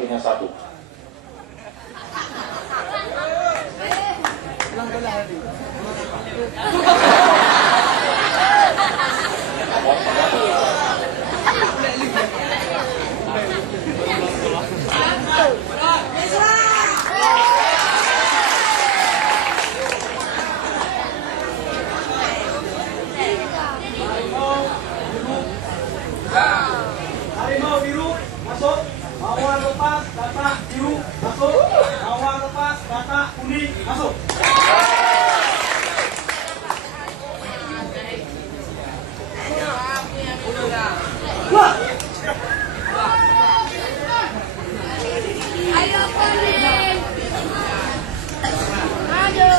artinya satu. Harimau biru masuk, mawar lepas, batak biru masuk, mawar lepas, batak kuning masuk. Ayo kuning, maju.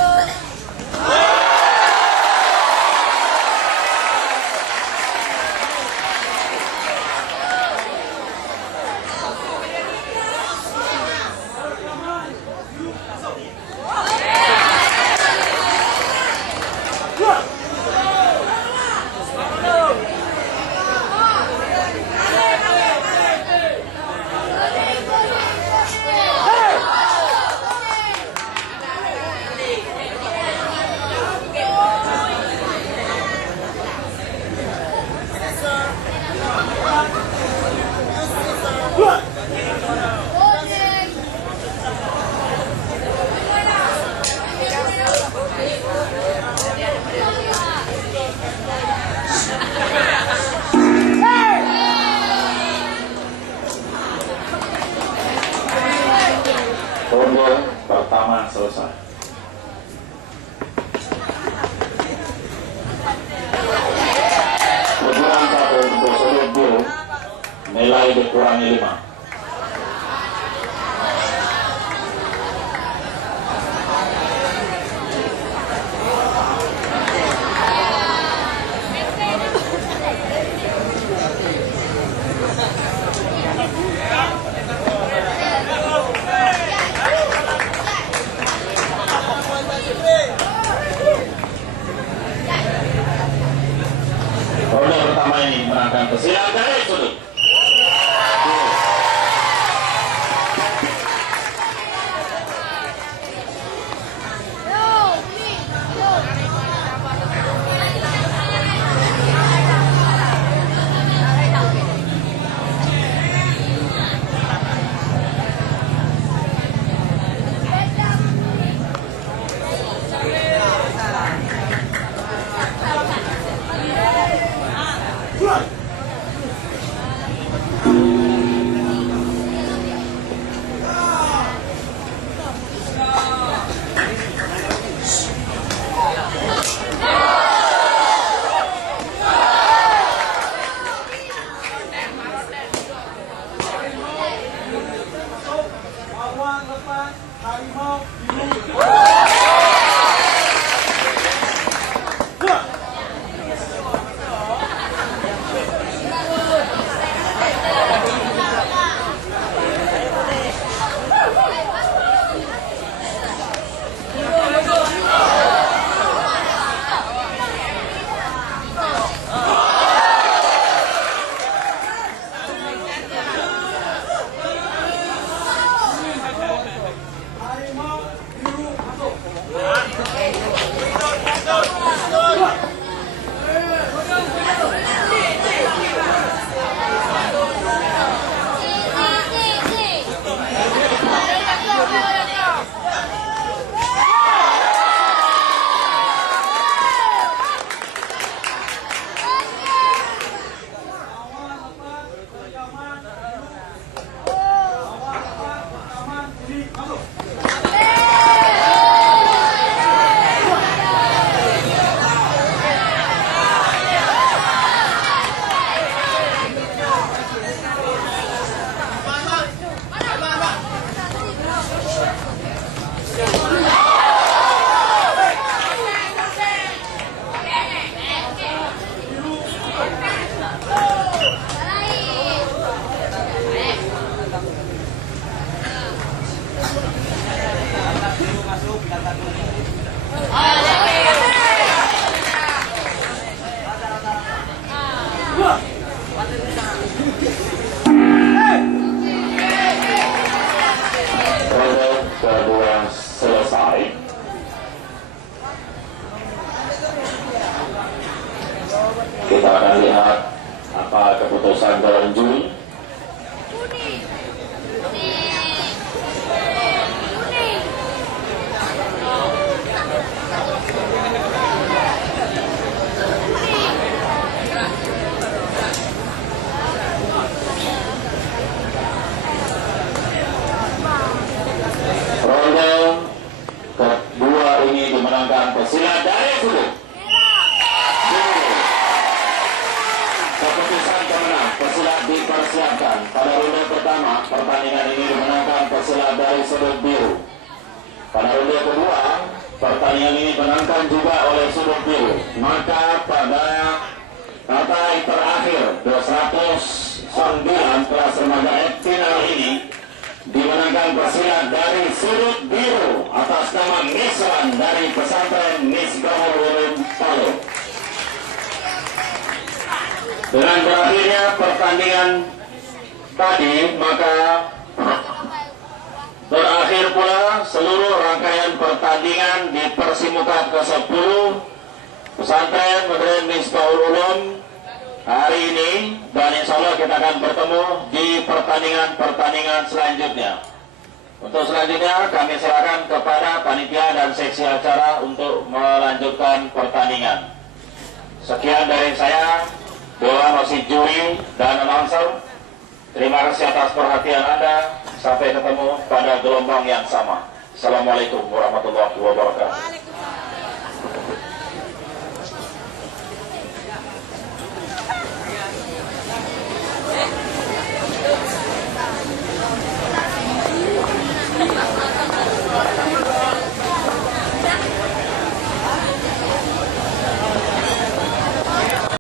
Ronde pertama selesai. Kejuaraan 1 untuk sudut biru, nilai dikurangi 5. Ronde pertama ini menangkan pesilat dari sudut. Mawar lepas, harimau biru. Harimau biru masuk. Mawar lepas, rekaman biru. Mawar lepas, rekaman kuning masuk. Pertandingan ini dimenangkan juga oleh sudut biru. Maka pada partai terakhir 209 kelas remaja F final ini dimenangkan pesilat dari sudut biru atas nama Miswan dari pesantren Misbahul Ulum Palu. Dengan berakhirnya pertandingan tadi, maka berakhir pula seluruh rangkaian pertandingan di Persimukan ke-10 pesantren Modern Misbahul Ulum hari ini, dan insya Allah kita akan bertemu di pertandingan-pertandingan selanjutnya. Untuk selanjutnya kami silakan kepada panitia dan seksi acara untuk melanjutkan pertandingan. Sekian dari saya, Dewan Wasit Juri dan announcer. Terima kasih atas perhatian Anda. Sampai ketemu pada gelombang yang sama. Assalamualaikum warahmatullahi wabarakatuh.